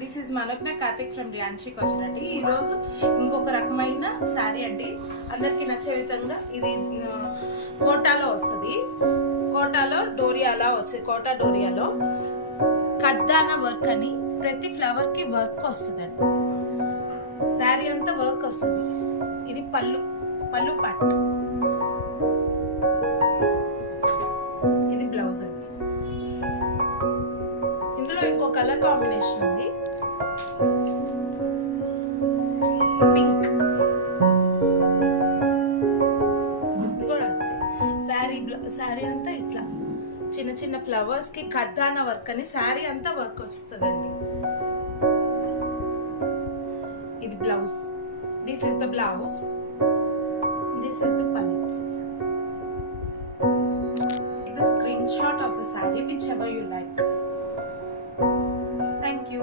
This is Manogna Karthik from రియాన్షి కాచర్. ఈరోజు ఇంకొక రకమైన శారీ అండి, అందరికి నచ్చే విధంగా. ఇది కోటాలో వస్తుంది, కోటాలో డోరియాలా వచ్చేది. కోటా డోరియాలో కడ్దానా వర్క్ అని ప్రతి ఫ్లవర్ కి వర్క్ వస్తుందండి. శారీ అంతా వర్క్ వస్తుంది. ఇది పళ్ళు పార్ట్, ఇది బ్లౌజ్ అండి. ఇందులో ఇంకో కలర్ కాంబినేషన్ ఉంది, పింక్. ఇది కూడా అంతే. శారీ అంతా ఇట్లా చిన్న చిన్న ఫ్లవర్స్ కి కడ్దానా వర్క్ అని శారీ అంతా వర్క్ వస్తుందండి. ఇది blouse. This is the blouse, this is the పల్లు. The screenshot of the saree, whichever you like. Thank you.